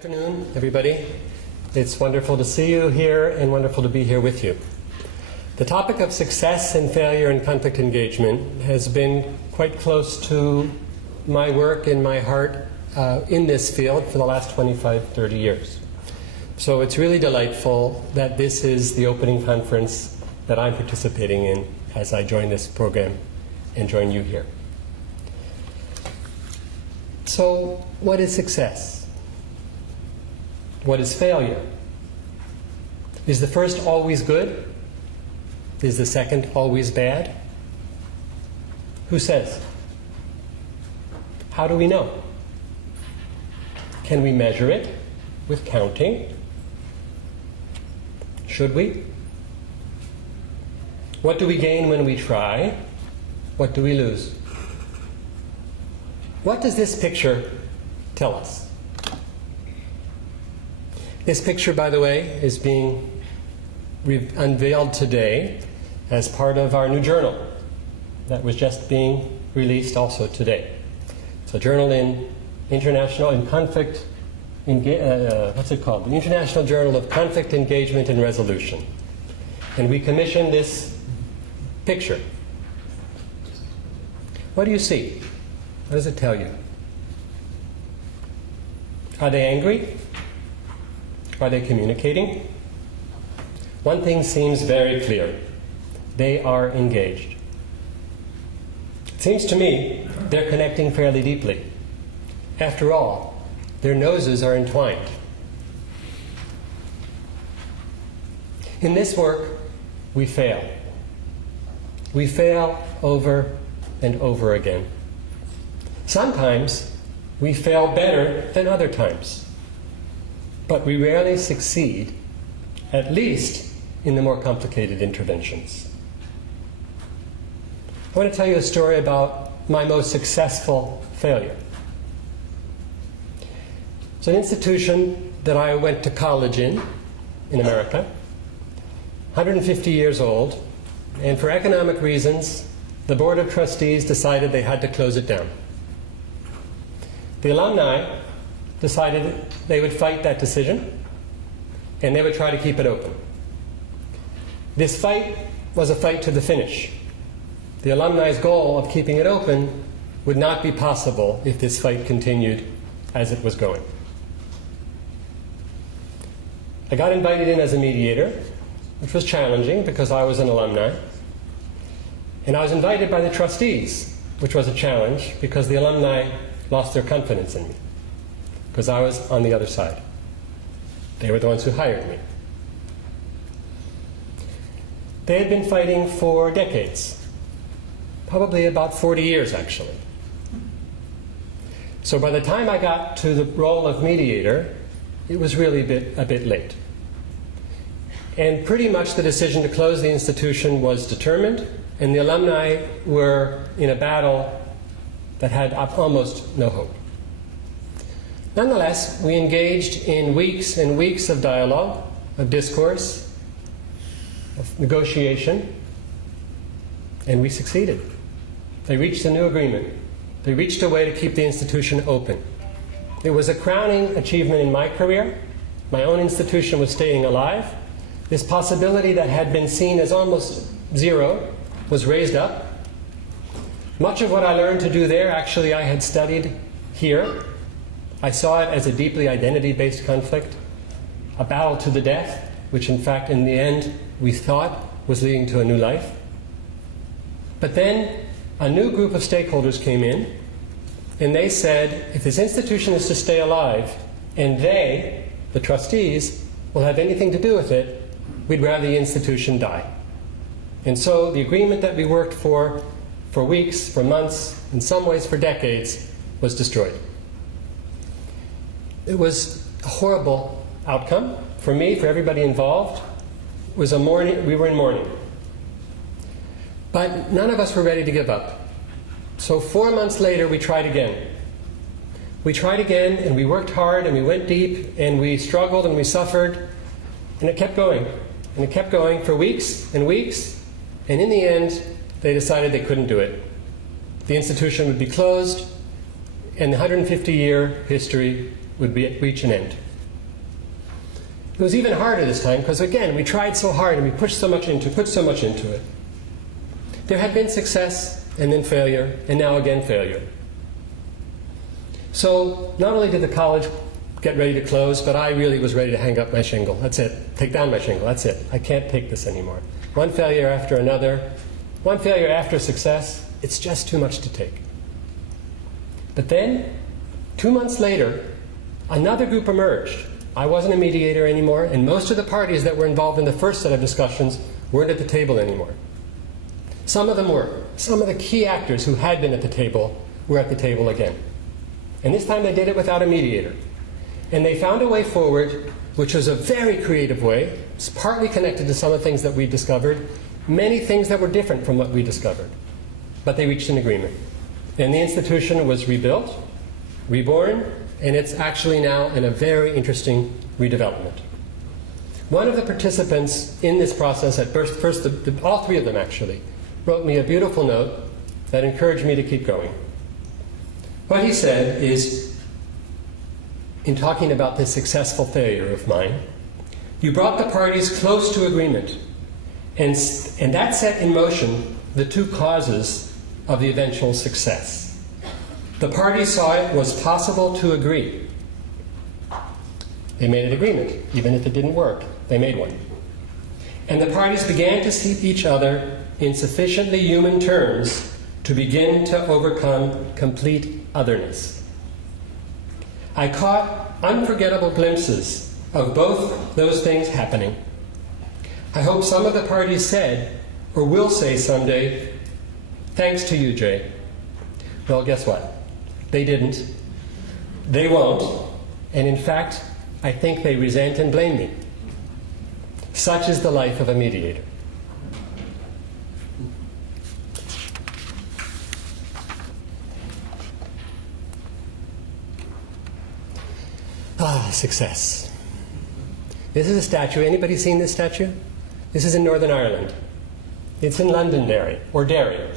Good afternoon, everybody. It's wonderful to see you here and wonderful to be here with you. The topic of success and failure in conflict engagement has been quite close to my work and my heart in this field for the last 25, 30 years. So it's really delightful that this is the opening conference that I'm participating in as I join this program and join you here. So, what is success? What is failure? Is the first always good? Is the second always bad? Who says? How do we know? Can we measure it with counting? Should we? What do we gain when we try? What do we lose? What does this picture tell us? This picture, by the way, is being unveiled today as part of our new journal that was just being released also today. It's a journal in conflict, what's it called? The International Journal of Conflict Engagement and Resolution. And we commissioned this picture. What do you see? What does it tell you? Are they angry? Are they communicating? One thing seems very clear. They are engaged. It seems to me they're connecting fairly deeply. After all, their noses are entwined. In this work, we fail. We fail over and over again. Sometimes we fail better than other times. But we rarely succeed, at least in the more complicated interventions. I want to tell you a story about my most successful failure. It's an institution that I went to college in America, 150 years old, and for economic reasons, the Board of Trustees decided they had to close it down. The alumni decided they would fight that decision, and they would try to keep it open. This fight was a fight to the finish. The alumni's goal of keeping it open would not be possible if this fight continued as it was going. I got invited in as a mediator, which was challenging because I was an alumni. And I was invited by the trustees, which was a challenge because the alumni lost their confidence in me, because I was on the other side. They were the ones who hired me. They had been fighting for decades, probably about 40 years actually. So by the time I got to the role of mediator, it was really a bit late. And pretty much the decision to close the institution was determined, and the alumni were in a battle that had almost no hope. Nonetheless, we engaged in weeks and weeks of dialogue, of discourse, of negotiation, and we succeeded. They reached a new agreement. They reached a way to keep the institution open. It was a crowning achievement in my career. My own institution was staying alive. This possibility that had been seen as almost zero was raised up. Much of what I learned to do there, actually, I had studied here. I saw it as a deeply identity-based conflict, a battle to the death, which in fact, in the end, we thought was leading to a new life. But then a new group of stakeholders came in, and they said, if this institution is to stay alive, and they, the trustees, will have anything to do with it, we'd rather the institution die. And so the agreement that we worked for weeks, for months, in some ways for decades, was destroyed. It was a horrible outcome for me, for everybody involved. It was we were in mourning. But none of us were ready to give up. So 4 months later, we tried again. We tried again, and we worked hard, and we went deep, and we struggled, and we suffered, and it kept going. And it kept going for weeks and weeks, and in the end, they decided they couldn't do it. The institution would be closed, and the 150-year history would reach an end. It was even harder this time because, again, we tried so hard and we put so much into it. There had been success and then failure and now again failure. So not only did the college get ready to close, but I really was ready to hang up my shingle. That's it. Take down my shingle. That's it. I can't take this anymore. One failure after another. One failure after success. It's just too much to take. But then, 2 months later, another group emerged. I wasn't a mediator anymore, and most of the parties that were involved in the first set of discussions weren't at the table anymore. Some of them were. Some of the key actors who had been at the table were at the table again. And this time they did it without a mediator. And they found a way forward, which was a very creative way. It's partly connected to some of the things that we discovered, many things that were different from what we discovered. But they reached an agreement. And the institution was rebuilt, reborn, and it's actually now in a very interesting redevelopment. One of the participants in this process, at first all three of them actually, wrote me a beautiful note that encouraged me to keep going. What he said is, in talking about this successful failure of mine, you brought the parties close to agreement, and that set in motion the two causes of the eventual success. The parties saw it was possible to agree. They made an agreement, even if it didn't work. They made one. And the parties began to see each other in sufficiently human terms to begin to overcome complete otherness. I caught unforgettable glimpses of both those things happening. I hope some of the parties said, or will say someday, thanks to you, Jay. Well, guess what? They didn't. They won't. And in fact, I think they resent and blame me. Such is the life of a mediator. Ah, success. This is a statue. Anybody seen this statue? This is in Northern Ireland. It's in Londonderry, or Derry.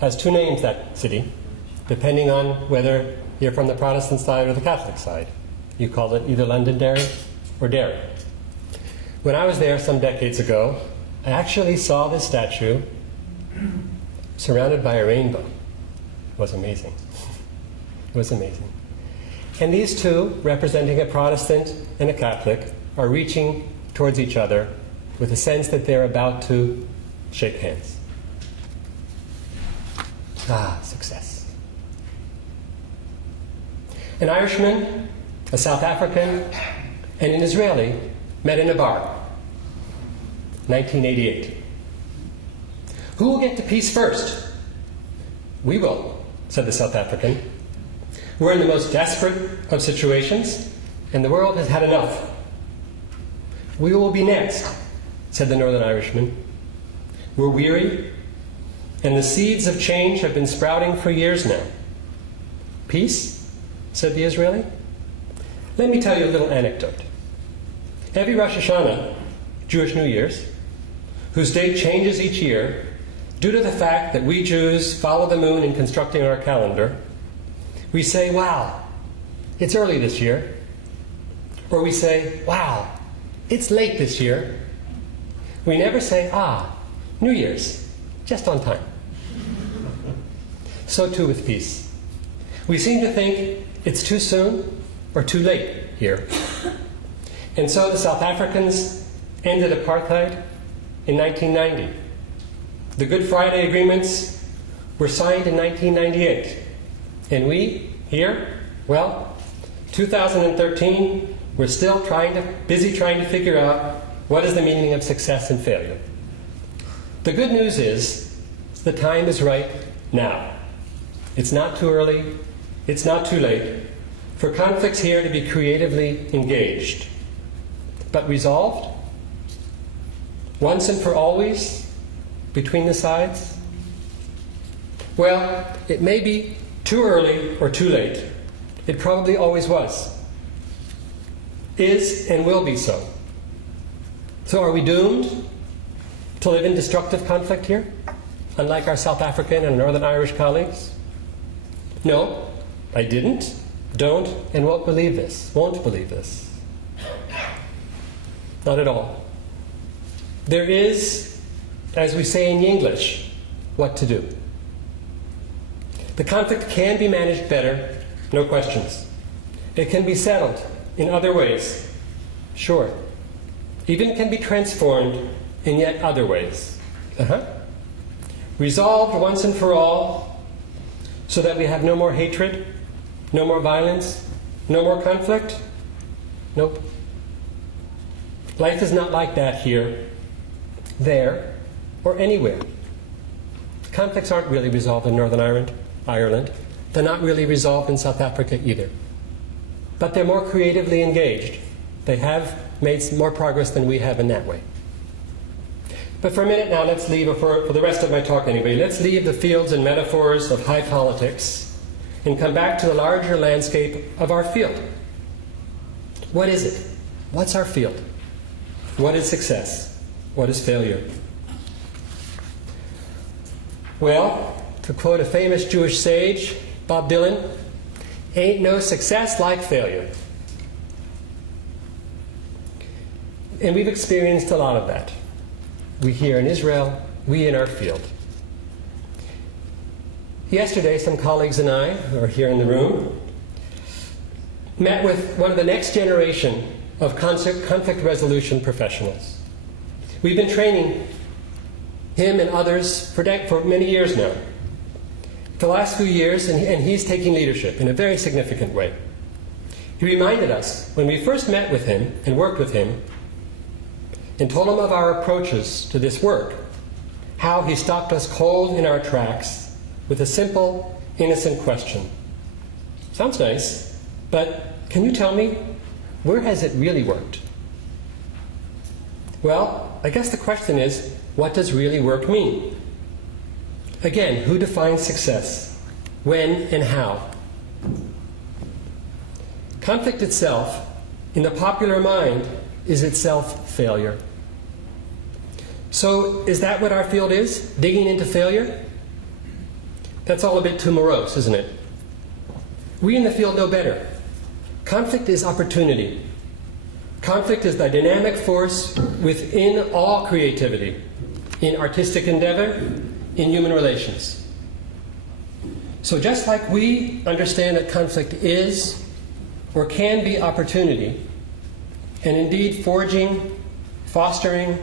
Has two names, that city, depending on whether you're from the Protestant side or the Catholic side. You call it either Londonderry or Derry. When I was there some decades ago, I actually saw this statue surrounded by a rainbow. It was amazing. It was amazing. And these two, representing a Protestant and a Catholic, are reaching towards each other with a sense that they're about to shake hands. Ah, success. An Irishman, a South African, and an Israeli met in a bar. 1988. Who will get to peace first? We will, said the South African. We're in the most desperate of situations, and the world has had enough. We will be next, said the Northern Irishman. We're weary, and the seeds of change have been sprouting for years now. Peace? Said the Israeli. Let me tell you a little anecdote. Every Rosh Hashanah, Jewish New Year's, whose date changes each year due to the fact that we Jews follow the moon in constructing our calendar, we say, wow, it's early this year. Or we say, wow, it's late this year. We never say, New Year's, just on time. So too with peace. We seem to think it's too soon or too late here. And so the South Africans ended apartheid in 1990. The Good Friday agreements were signed in 1998. And we, here, 2013, we're still busy trying to figure out what is the meaning of success and failure. The good news is the time is right now. It's not too early, it's not too late for conflicts here to be creatively engaged, but resolved once and for always between the sides. Well, it may be too early or too late. It probably always was, is and will be so. So are we doomed to live in destructive conflict here, unlike our South African and Northern Irish colleagues? No, I didn't, don't, and won't believe this. not at all. There is, as we say in English, what to do. The conflict can be managed better, no questions. It can be settled in other ways, sure. Even can be transformed in yet other ways. Resolved once and for all so that we have no more hatred, no more violence, no more conflict? Nope. Life is not like that here, there, or anywhere. Conflicts aren't really resolved in Northern Ireland. They're not really resolved in South Africa either. But they're more creatively engaged. They have made more progress than we have in that way. But for a minute now, let's leave, for the rest of my talk anyway, let's leave the fields and metaphors of high politics and come back to the larger landscape of our field. What is it? What's our field? What is success? What is failure? Well, to quote a famous Jewish sage, Bar-Ilan, ain't no success like failure. And we've experienced a lot of that. We here in Israel, we in our field. Yesterday, some colleagues and I, who are here in the room, met with one of the next generation of conflict resolution professionals. We've been training him and others for many years now. For the last few years, and he's taking leadership in a very significant way. He reminded us, when we first met with him and worked with him, and told him of our approaches to this work, how he stopped us cold in our tracks with a simple, innocent question. Sounds nice, but can you tell me, where has it really worked? Well, I guess the question is, what does really work mean? Again, who defines success? When and how? Conflict itself, in the popular mind, is itself failure. So, is that what our field is? Digging into failure? That's all a bit too morose, isn't it? We in the field know better. Conflict is opportunity. Conflict is the dynamic force within all creativity, in artistic endeavor, in human relations. So just like we understand that conflict is or can be opportunity, and indeed forging, fostering,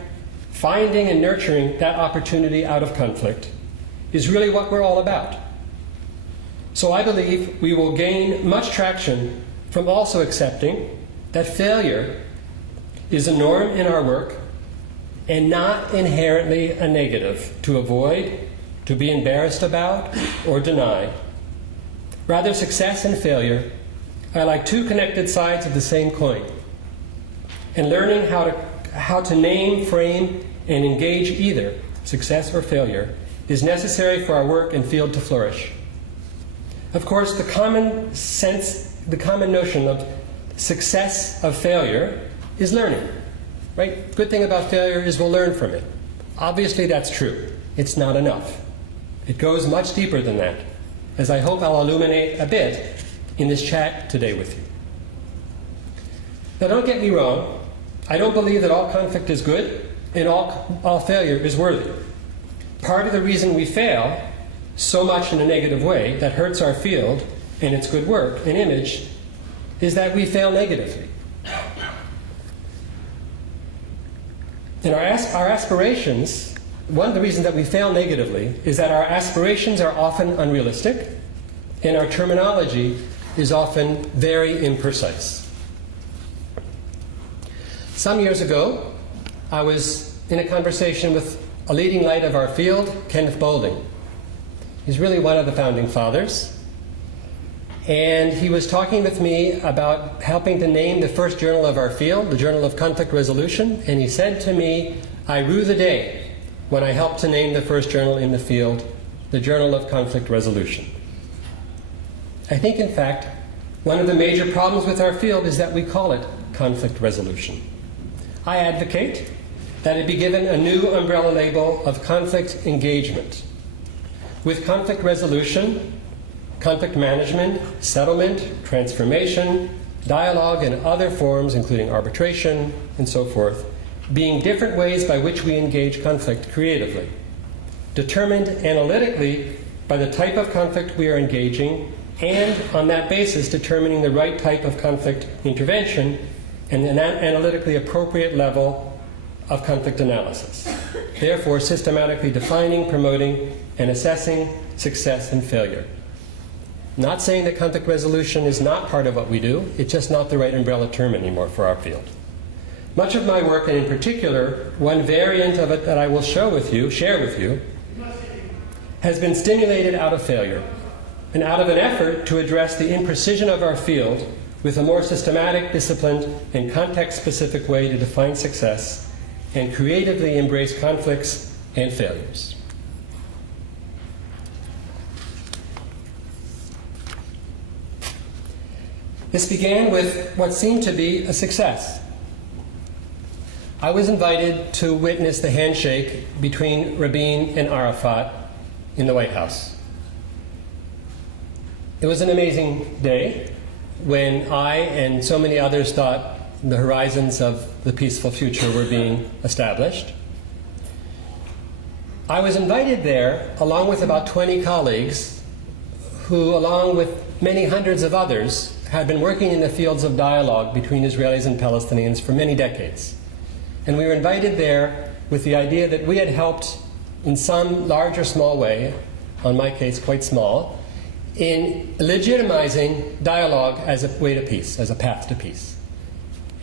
finding and nurturing that opportunity out of conflict is really what we're all about. So I believe we will gain much traction from also accepting that failure is a norm in our work and not inherently a negative to avoid, to be embarrassed about, or deny. Rather, success and failure are like two connected sides of the same coin. And learning how to name, frame, and engage either success or failure is necessary for our work and field to flourish. Of course, the common notion of success of failure is learning, right? Good thing about failure is we'll learn from it. Obviously, that's true. It's not enough. It goes much deeper than that, as I hope I'll illuminate a bit in this chat today with you. Now, don't get me wrong. I don't believe that all conflict is good and all failure is worthy. Part of the reason we fail so much in a negative way that hurts our field and its good work and image is that we fail negatively. And our aspirations, one of the reasons that we fail negatively is that our aspirations are often unrealistic and our terminology is often very imprecise. Some years ago, I was in a conversation with a leading light of our field, Kenneth Boulding. He's really one of the founding fathers. And he was talking with me about helping to name the first journal of our field, the Journal of Conflict Resolution. And he said to me, I rue the day when I helped to name the first journal in the field, the Journal of Conflict Resolution. I think, in fact, one of the major problems with our field is that we call it conflict resolution. I advocate that it be given a new umbrella label of conflict engagement. With conflict resolution, conflict management, settlement, transformation, dialogue, and other forms, including arbitration and so forth, being different ways by which we engage conflict creatively, determined analytically by the type of conflict we are engaging, and on that basis determining the right type of conflict intervention and an analytically appropriate level of conflict analysis. Therefore, systematically defining, promoting, and assessing success and failure. Not saying that conflict resolution is not part of what we do, it's just not the right umbrella term anymore for our field. Much of my work, and in particular, one variant of it that I will share with you, has been stimulated out of failure and out of an effort to address the imprecision of our field with a more systematic, disciplined, and context-specific way to define success and creatively embrace conflicts and failures. This began with what seemed to be a success. I was invited to witness the handshake between Rabin and Arafat in the White House. It was an amazing day when I and so many others thought the horizons of the peaceful future were being established. I was invited there along with about 20 colleagues who, along with many hundreds of others, had been working in the fields of dialogue between Israelis and Palestinians for many decades. And we were invited there with the idea that we had helped in some large or small way, on my case quite small, in legitimizing dialogue as a way to peace, as a path to peace,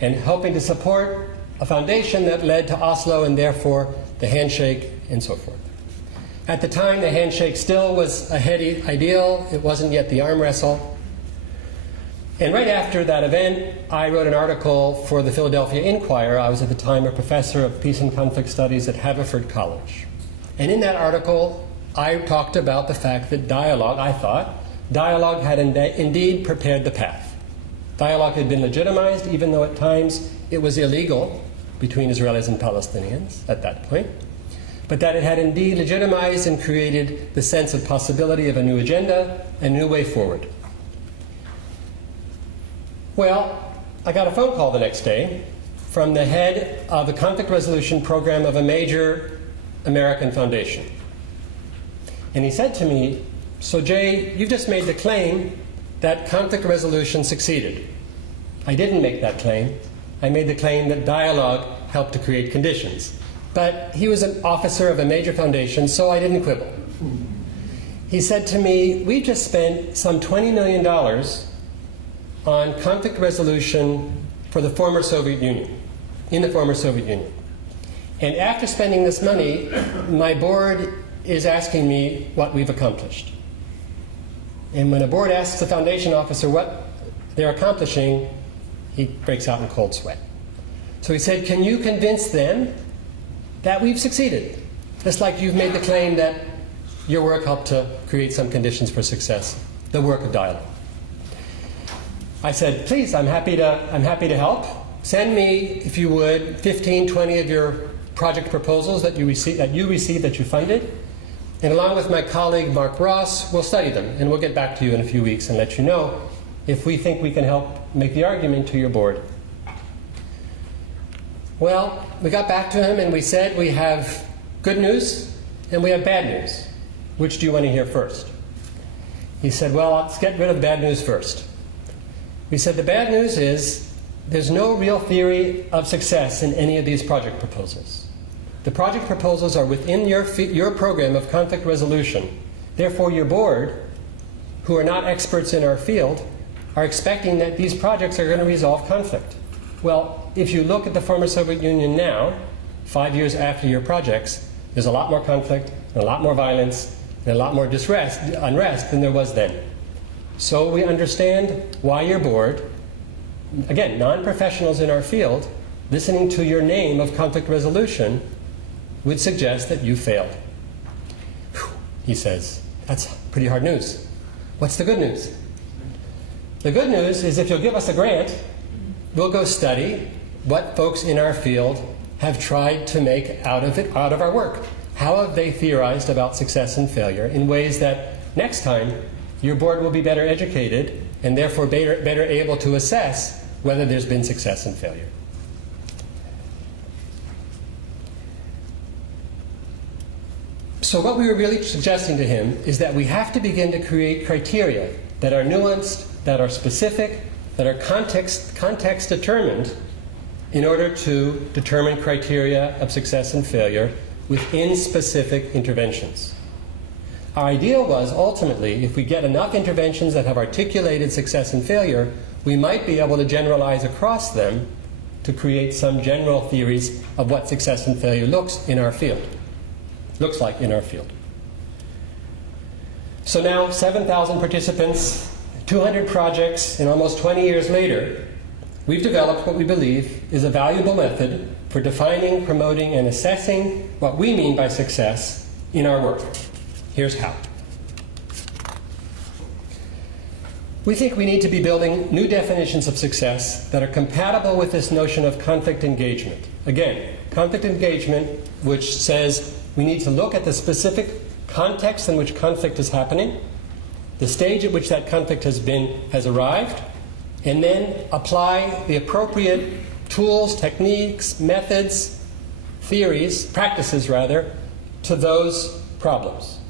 and helping to support a foundation that led to Oslo and therefore the handshake and so forth. At the time, the handshake still was a heady ideal. It wasn't yet the arm wrestle. And right after that event, I wrote an article for the Philadelphia Inquirer. I was at the time a professor of peace and conflict studies at Haverford College. And in that article, I talked about the fact that dialogue, I thought, dialogue had indeed prepared the path. Dialogue had been legitimized, even though at times it was illegal between Israelis and Palestinians at that point, but that it had indeed legitimized and created the sense of possibility of a new agenda, a new way forward. Well, I got a phone call the next day from the head of the conflict resolution program of a major American foundation. And he said to me, "So Jay, you just made the claim that conflict resolution succeeded." I didn't make that claim. I made the claim that dialogue helped to create conditions. But he was an officer of a major foundation, so I didn't quibble. He said to me, "We just spent some $20 million on conflict resolution for the former Soviet Union, in the former Soviet Union. And after spending this money, my board is asking me what we've accomplished." And when a board asks a foundation officer what they're accomplishing, he breaks out in cold sweat. So he said, "Can you convince them that we've succeeded? Just like you've made the claim that your work helped to create some conditions for success, the work of dialogue." I said, "Please, I'm happy to help. Send me, if you would, 15, 20 of your project proposals that you received, that you funded. And along with my colleague Mark Ross, we'll study them. And we'll get back to you in a few weeks and let you know if we think we can help make the argument to your board." Well, we got back to him and we said, "We have good news and we have bad news. Which do you want to hear first?" He said, "Well, let's get rid of the bad news first." We said, "The bad news is there's no real theory of success in any of these project proposals. The project proposals are within your program of conflict resolution. Therefore, your board, who are not experts in our field, are expecting that these projects are going to resolve conflict. Well, if you look at the former Soviet Union now, 5 years after your projects, there's a lot more conflict, and a lot more violence, and a lot more unrest than there was then. So we understand why your board," again, non-professionals in our field, listening to your name of conflict resolution, would suggest that you failed." Whew, he says, "That's pretty hard news. What's the good news?" "The good news is if you'll give us a grant, we'll go study what folks in our field have tried to make out of our work. How have they theorized about success and failure in ways that next time your board will be better educated and therefore better able to assess whether there's been success and failure." So what we were really suggesting to him is that we have to begin to create criteria that are nuanced, that are specific, that are context determined in order to determine criteria of success and failure within specific interventions. Our ideal was ultimately, if we get enough interventions that have articulated success and failure, we might be able to generalize across them to create some general theories of what success and failure looks like in our field. So now 7,000 participants, 200 projects, and almost 20 years later, we've developed what we believe is a valuable method for defining, promoting, and assessing what we mean by success in our work. Here's how. We think we need to be building new definitions of success that are compatible with this notion of conflict engagement. Again, conflict engagement, which says we need to look at the specific context in which conflict is happening, the stage at which that conflict has arrived, and then apply the appropriate tools, techniques, methods, practices to those problems.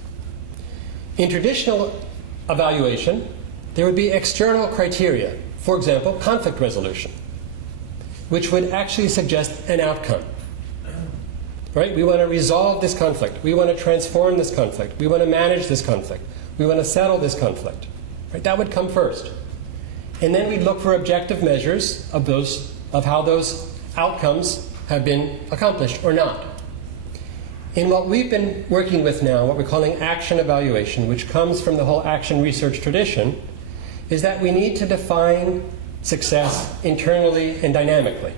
In traditional evaluation, there would be external criteria, for example, conflict resolution, which would actually suggest an outcome. Right? We want to resolve this conflict. We want to transform this conflict. We want to manage this conflict. We want to settle this conflict. Right? That would come first. And then we'd look for objective measures of how those outcomes have been accomplished or not. In what we've been working with now, what we're calling action evaluation, which comes from the whole action research tradition, is that we need to define success internally and dynamically.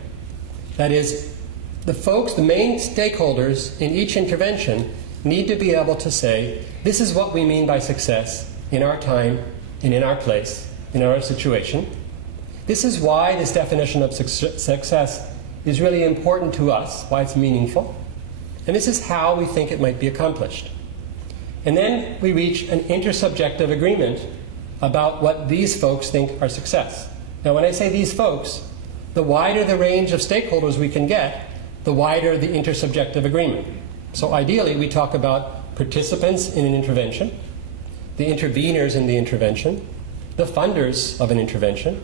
That is, the main stakeholders in each intervention need to be able to say, this is what we mean by success in our time and in our place, in our situation. This is why this definition of success is really important to us, why it's meaningful. And this is how we think it might be accomplished. And then we reach an intersubjective agreement about what these folks think are success. Now, when I say these folks, the wider the range of stakeholders we can get, the wider the intersubjective agreement. So ideally, we talk about participants in an intervention, the interveners in the intervention, the funders of an intervention,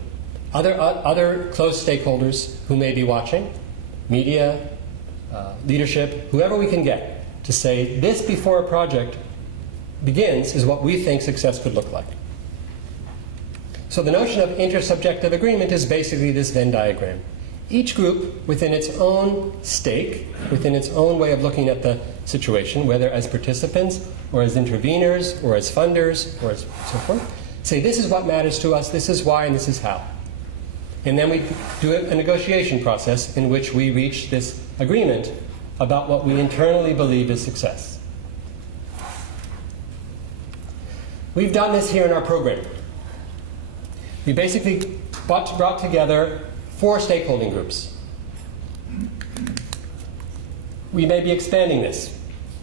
other close stakeholders who may be watching, media, leadership, whoever we can get, to say this before a project begins is what we think success could look like. So the notion of intersubjective agreement is basically this Venn diagram. Each group within its own stake, within its own way of looking at the situation, whether as participants or as interveners or as funders or as so forth, say this is what matters to us, this is why, and this is how. And then we do a negotiation process in which we reach this agreement about what we internally believe is success. We've done this here in our program. We basically brought together 4 stakeholding groups. We may be expanding this.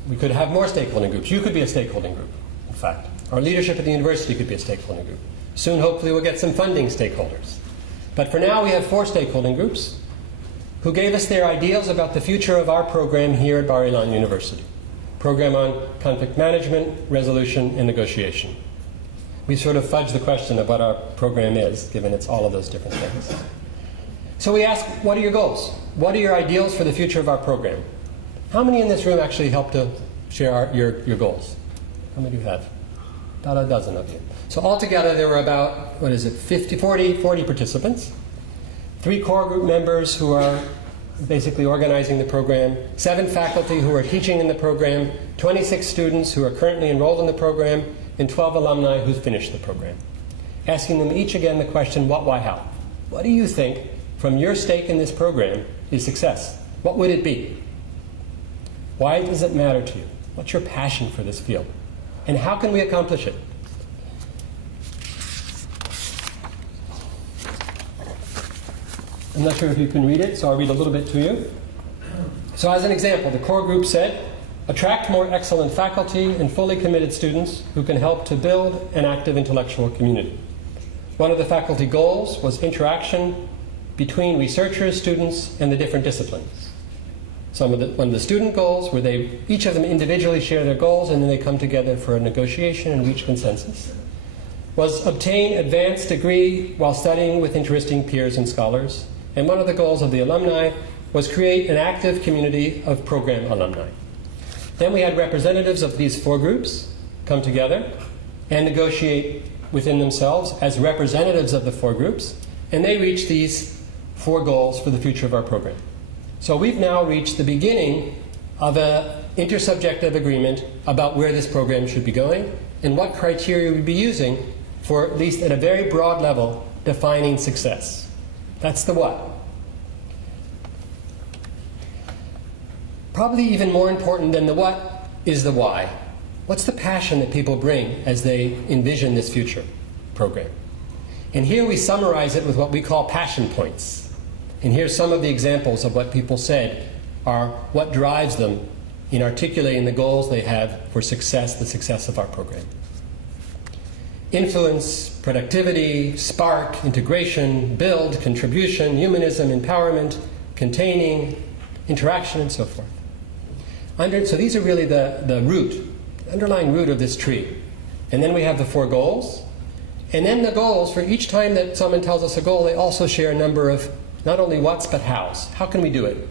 We could have more stakeholding groups. You could be a stakeholding group, in fact. Our leadership at the university could be a stakeholding group. Soon, hopefully, we'll get some funding stakeholders. But for now, we have 4 stakeholding groups who gave us their ideals about the future of our program here at Bar-Ilan University. Program on conflict management, resolution, and negotiation. We sort of fudged the question of what our program is, given it's all of those different things. So we asked, what are your goals? What are your ideals for the future of our program? How many in this room actually help to share your goals? How many do you have? About a dozen of you. So altogether there were about, 40 participants. 3 core group members who are basically organizing the program, 7 faculty who are teaching in the program, 26 students who are currently enrolled in the program, and 12 alumni who've finished the program. Asking them each again the question, what, why, how? What do you think, from your stake in this program, is success? What would it be? Why does it matter to you? What's your passion for this field? And how can we accomplish it? I'm not sure if you can read it, so I'll read a little bit to you. So as an example, the core group said, attract more excellent faculty and fully committed students who can help to build an active intellectual community. One of the faculty goals was interaction between researchers, students, and the different disciplines. One of the student goals, where each of them individually share their goals and then they come together for a negotiation and reach consensus, was obtain advanced degree while studying with interesting peers and scholars. And one of the goals of the alumni was create an active community of program alumni. Then we had representatives of these 4 groups come together and negotiate within themselves as representatives of the 4 groups, and they reached these 4 goals for the future of our program. So we've now reached the beginning of an intersubjective agreement about where this program should be going and what criteria we'd be using for, at least at a very broad level, defining success. That's the what. Probably even more important than the what is the why. What's the passion that people bring as they envision this future program? And here we summarize it with what we call passion points. And here's some of the examples of what people said are what drives them in articulating the goals they have for success, the success of our program. Influence, productivity, spark, integration, build, contribution, humanism, empowerment, containing, interaction, and so forth. So these are really the root, underlying root of this tree. And then we have the 4 goals. And then the goals, for each time that someone tells us a goal, they also share a number of not only what's, but hows. How can we do it?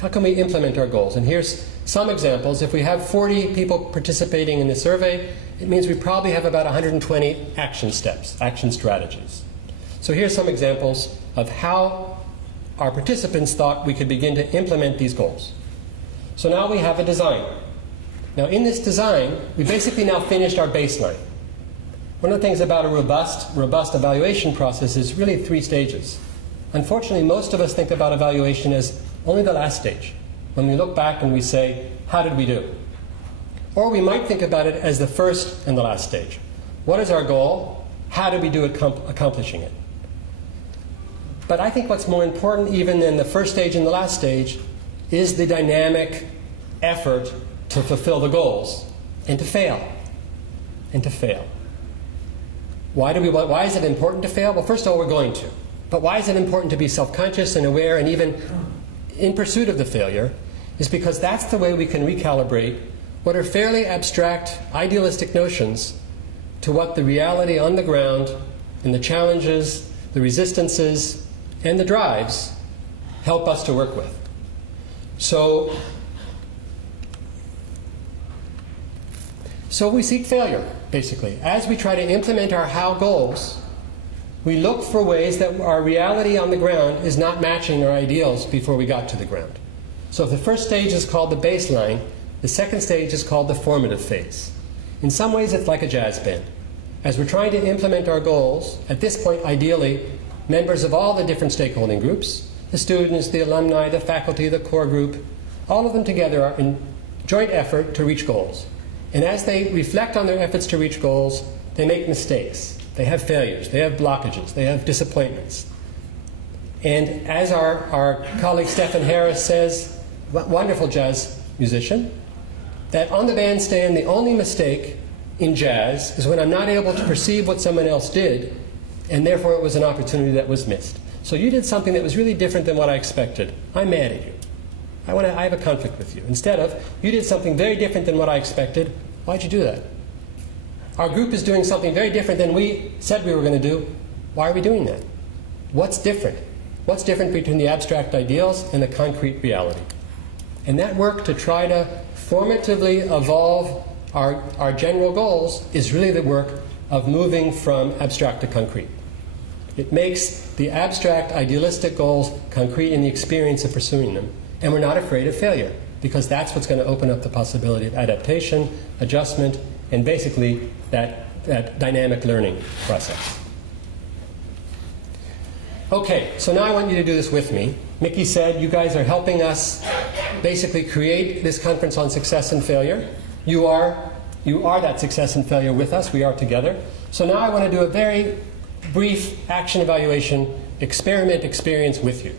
How can we implement our goals? And here's some examples. If we have 40 people participating in the survey, it means we probably have about 120 action steps, action strategies. So here's some examples of how our participants thought we could begin to implement these goals. So now we have a design. Now in this design, we basically now finished our baseline. One of the things about a robust evaluation process is really 3 stages. Unfortunately, most of us think about evaluation as only the last stage, when we look back and we say, how did we do? Or we might think about it as the first and the last stage. What is our goal? How did we do accomplishing it? But I think what's more important even than the first stage and the last stage is the dynamic effort to fulfill the goals and to fail. And to fail. Why is it important to fail? Well, first of all, we're going to. But why is it important to be self-conscious and aware and even in pursuit of the failure? Is because that's the way we can recalibrate what are fairly abstract, idealistic notions to what the reality on the ground and the challenges, the resistances, and the drives help us to work with. So we seek failure, basically. As we try to implement our how goals, we look for ways that our reality on the ground is not matching our ideals before we got to the ground. So if the first stage is called the baseline, the second stage is called the formative phase. In some ways, it's like a jazz band. As we're trying to implement our goals, at this point, ideally, members of all the different stakeholding groups, the students, the alumni, the faculty, the core group, all of them together are in joint effort to reach goals. And as they reflect on their efforts to reach goals, they make mistakes. They have failures. They have blockages. They have disappointments. And as our colleague Stephen Harris says, wonderful jazz musician, that on the bandstand, the only mistake in jazz is when I'm not able to perceive what someone else did, and therefore it was an opportunity that was missed. So you did something that was really different than what I expected. I'm mad at you. I have a conflict with you. Instead of, you did something very different than what I expected. Why'd you do that? Our group is doing something very different than we said we were going to do. Why are we doing that? What's different? What's different between the abstract ideals and the concrete reality? And that work to try to formatively evolve our general goals is really the work of moving from abstract to concrete. It makes the abstract, idealistic goals concrete in the experience of pursuing them. And we're not afraid of failure, because that's what's going to open up the possibility of adaptation, adjustment, and basically that dynamic learning process. Okay, so now I want you to do this with me. Mickey said you guys are helping us basically create this conference on success and failure. You are that success and failure with us. We are together. So now I want to do a very brief action evaluation experiment experience with you.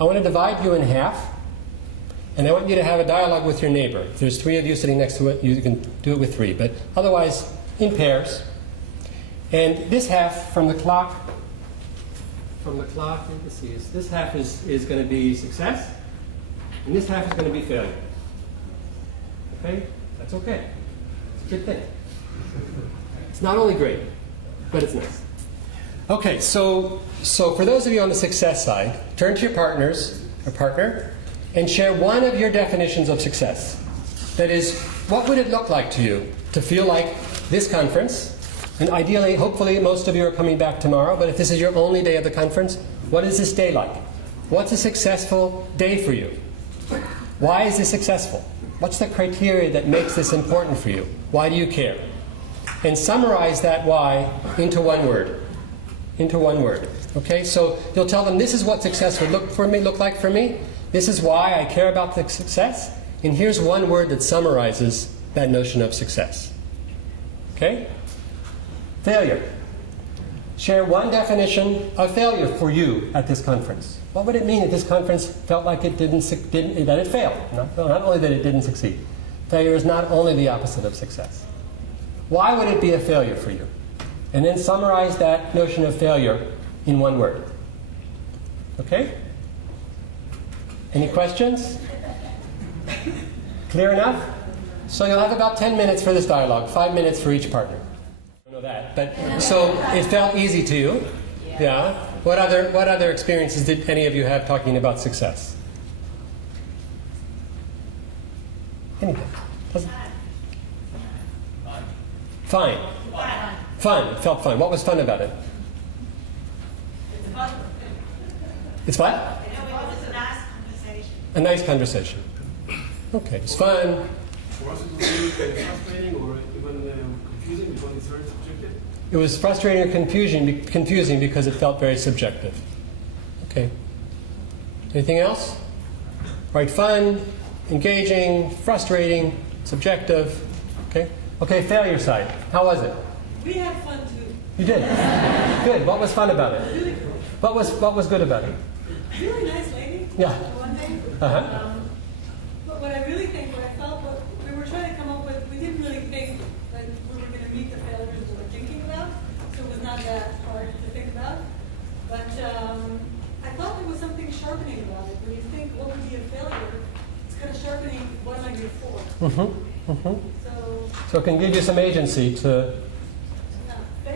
I want to divide you in half, and I want you to have a dialogue with your neighbor. If there's 3 of you sitting next to it, you can do it with 3, but otherwise in pairs. And this half from the clock, this half is going to be success, And this half is going to be failure. Okay? That's okay. It's a good thing. It's not only great, but it's nice. Okay, so for those of you on the success side, turn to your partners or partner and share one of your definitions of success. That is, what would it look like to you to feel like this conference, and ideally, hopefully, most of you are coming back tomorrow, but if this is your only day of the conference, what is this day like? What's a successful day for you? Why is this successful? What's the criteria that makes this important for you? Why do you care? And summarize that why into one word. Into one word. Okay, so you'll tell them this is what success would look like for me. This is why I care about the success. And here's one word that summarizes that notion of success. Okay? Failure. Share one definition of failure for you at this conference. What would it mean if this conference felt like it that it failed? Not only that it didn't succeed. Failure is not only the opposite of success. Why would it be a failure for you? And then summarize that notion of failure in one word. Okay? Any questions? Clear enough? So you'll have about 10 minutes for this dialogue, 5 minutes for each partner. I don't know that, but so it felt easy to you. Yeah. What other experiences did any of you have talking about success? Anything? Fine. Fun. It felt fun. What was fun about it? It's what? It was a nice conversation. A nice conversation. Okay, it's fun. For us, it was really frustrating or even confusing because it's very subjective. It was frustrating or confusing because it felt very subjective. Okay. Anything else? Right, fun, engaging, frustrating, subjective. Okay. Okay, failure side. How was it? We had fun too. You did? Good. What was fun about it? Really cool. What was good about it? Really nice lady. Yeah. One thing. Uh-huh. But what I really think, what I felt, what we were trying to come up with, we didn't really think that we were going to meet the failures we were thinking about, so it was not that hard to think about. But I thought there was something sharpening about it. When you think what would be a failure, it's kind of sharpening what am I good for. Mm-hmm. Mm-hmm. So it can give you some agency to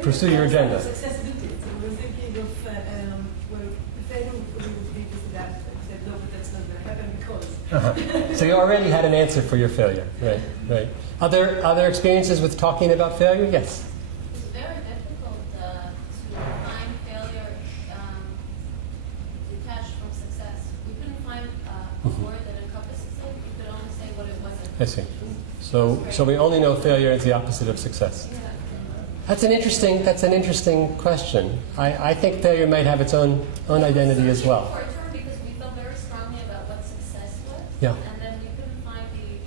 pursue your agenda. Success dictates. We were thinking of well, the failure would be this that. I said no, but that's not going to happen because. Uh-huh. So you already had an answer for your failure. Right, right. Other experiences with talking about failure? Yes. It's very difficult to find failure detached from success. We couldn't find a word that encompasses it. We could only say what it wasn't. I see. So we only know failure is the opposite of success. Yeah. That's an interesting question. I think failure might have its own identity as well. For a term because we felt very strongly about what success was. Yeah. And then we couldn't find the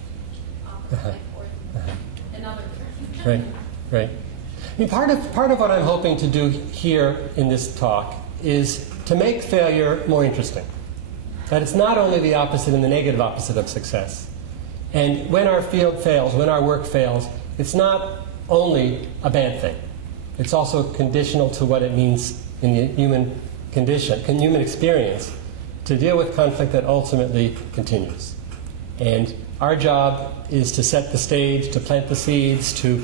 opposite or another term. Right, right. I mean, part of what I'm hoping to do here in this talk is to make failure more interesting. That it's not only the opposite and the negative opposite of success. And when our field fails, when our work fails, it's not only a bad thing. It's also conditional to what it means in the human condition, human experience, to deal with conflict that ultimately continues. And our job is to set the stage, to plant the seeds, to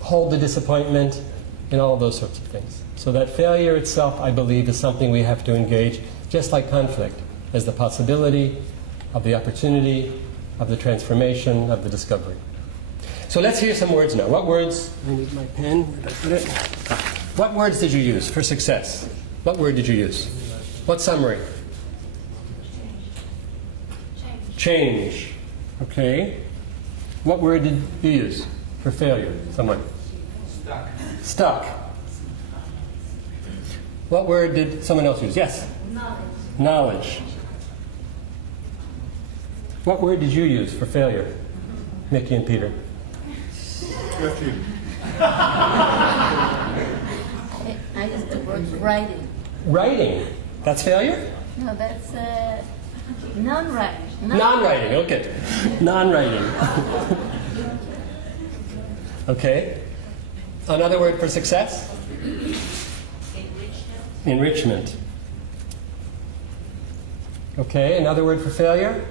hold the disappointment, and all of those sorts of things. So that failure itself, I believe, is something we have to engage, just like conflict, as the possibility of the opportunity, of the transformation, of the discovery. So let's hear some words now. What words? I need my pen. Where did I put it? What words did you use for success? What word did you use? What summary? Change. Okay. What word did you use for failure? Someone? Stuck. Stuck. What word did someone else use? Yes? Knowledge. Knowledge. What word did you use for failure, Nikki and Peter? Refuge. I use the word writing. Writing. That's failure? No, that's non-writing. Non-writing, okay. Non-writing. Okay. Another word for success? Enrichment. Okay, another word for failure?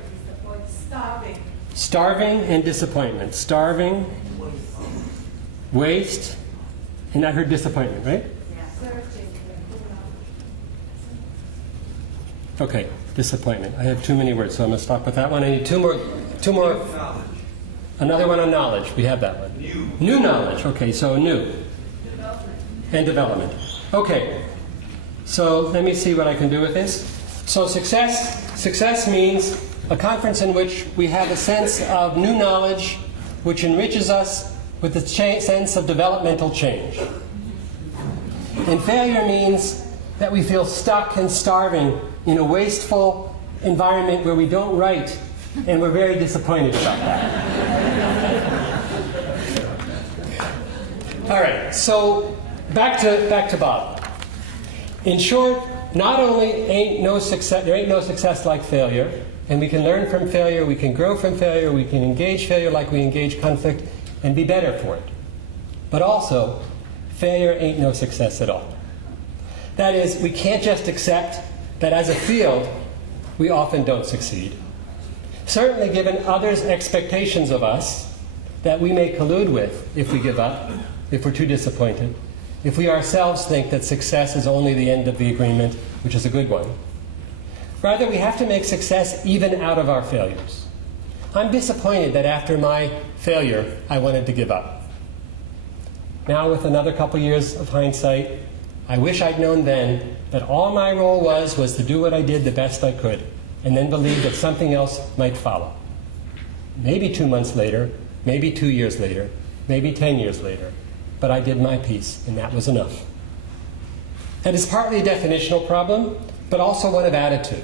Starving and disappointment. Starving, waste, and I heard disappointment, right? Okay, disappointment. I have too many words, so I'm going to stop with that one. I need two more. Another one on knowledge. We have that one. New knowledge. Okay, so new. And development. Okay, so let me see what I can do with this. So success means a conference in which we have a sense of new knowledge which enriches us with the sense of developmental change. And failure means that we feel stuck and starving in a wasteful environment where we don't write, and we're very disappointed about that. All right, so back to Bob. In short, not only there ain't no success like failure, and we can learn from failure, we can grow from failure, we can engage failure like we engage conflict, and be better for it. But also, failure ain't no success at all. That is, we can't just accept that as a field, we often don't succeed. Certainly given others' expectations of us that we may collude with if we give up, if we're too disappointed, if we ourselves think that success is only the end of the agreement, which is a good one. Rather, we have to make success even out of our failures. I'm disappointed that after my failure, I wanted to give up. Now, with another couple years of hindsight, I wish I'd known then that all my role was to do what I did the best I could, and then believe that something else might follow. Maybe 2 months later, maybe 2 years later, maybe 10 years later, but I did my piece, and that was enough. That is partly a definitional problem, but also one of attitude.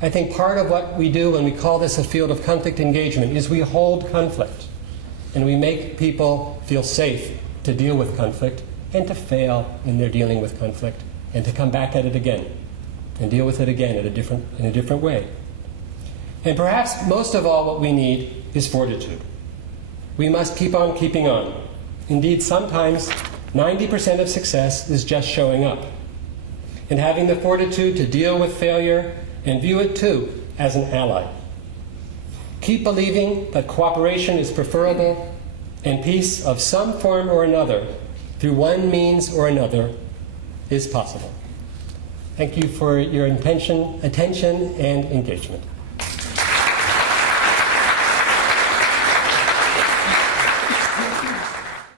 I think part of what we do when we call this a field of conflict engagement is we hold conflict, and we make people feel safe to deal with conflict and to fail when they're dealing with conflict, and to come back at it again and deal with it again in a different way. And perhaps most of all, what we need is fortitude. We must keep on keeping on. Indeed, sometimes 90% of success is just showing up and having the fortitude to deal with failure and view it too as an ally. Keep believing that cooperation is preferable and peace of some form or another, through one means or another, is possible. Thank you for your attention and engagement.